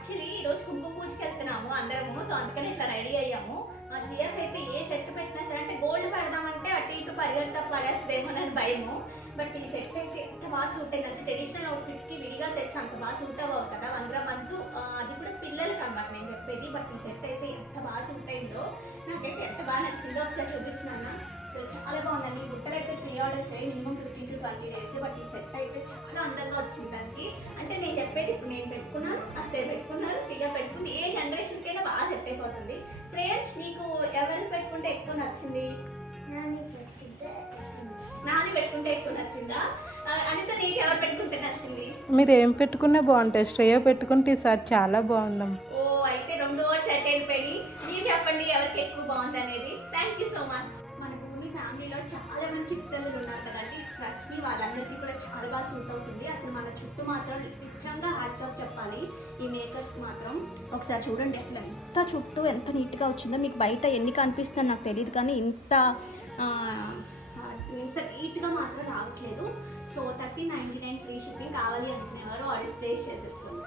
Actually ఈరోజు కుంకుమ పూజకి వెళ్తున్నాము అందరము. సో అందుకని ఇట్లా రెడీ అయ్యాము. మా సీఎఫ్ అయితే ఏ సెట్ పెట్టినా సరే, అంటే గోల్డ్ పెడదామంటే అటు ఇటు పరిగెడతా పడేస్తుందేమోనని భయము. బట్ ఈ సెట్ అయితే ఎంత బాగా సూట్ అయింది అంటే ట్రెడిషనల్ అవుట్ఫిట్స్కి విడిగా సెట్స్ అంత బాగా సూట్ అవ్వవు కదా. 1 గ్రామ్ అంతు అది కూడా పిల్లలకి అనమాట నేను చెప్పేది. బట్ ఈ సెట్ అయితే ఎంత బాగా సూట్ అయిందో, నాకైతే ఎంత బాగా నచ్చిందో ఒకసారి చూపించినాను. సో చాలా బాగుందండి. బుట్టలు అయితే ప్రీ ఆర్డర్స్ అయ్యి మినిమం 15 to 20 days. బట్ ఈ సెట్ అయితే చాలా అందంగా వచ్చింది దానికి. అంటే నేను చెప్పేది ఇప్పుడు నేను పెట్టుకున్నాను, అత్తయ్య పెట్టుకున్నారు, శ్రీగా పెట్టుకుంది. ఏ జనరేషన్కైనా బాగా సెట్ అయిపోతుంది. శ్రేయస్ నీకు ఎవరు పెట్టుకుంటే ఎక్కువ నచ్చింది? నాని పెట్టుకుంటే ఎక్కువ నచ్చిందా? అనిత నీకు ఎవరు పెట్టుకుంటే నచ్చింది? మీరు ఏం పెట్టుకున్నా బాగుంటాయి. శ్రేయ పెట్టుకుంటే ఈసారి చాలా బాగుందాం. ఓ అయితే 2 వర్డ్స్ సెట్ అయిపోయి. మీరు చెప్పండి ఎవరికి ఎక్కువ బాగుంది అనేది. Thank you so much. మన భూమి ఫ్యామిలీలో చాలా మంది చిట్టుతల్లులు ఉన్నారు కదండి. ట్రస్ట్ మీ వాళ్ళందరికీ కూడా చాలా బాగా సూట్ అవుతుంది. అసలు మన చుట్టూ మాత్రం నిజంగా హ్యాట్స్ ఆఫ్ చెప్పాలి ఈ మేకర్స్ మాత్రం. ఒకసారి చూడండి అసలు ఎంత చుట్టూ ఎంత నీట్గా వచ్చిందో. మీకు బయట ఎన్ని కనిపిస్తుందో నాకు తెలియదు, కానీ ఇంత నీట్గా మాత్రం రావట్లేదు. సో 30.99 ఫ్రీ షిప్పింగ్ కావాలి అనుకునేవారు ఆర్డర్స్ ప్లేస్ చేసేసుకోండి.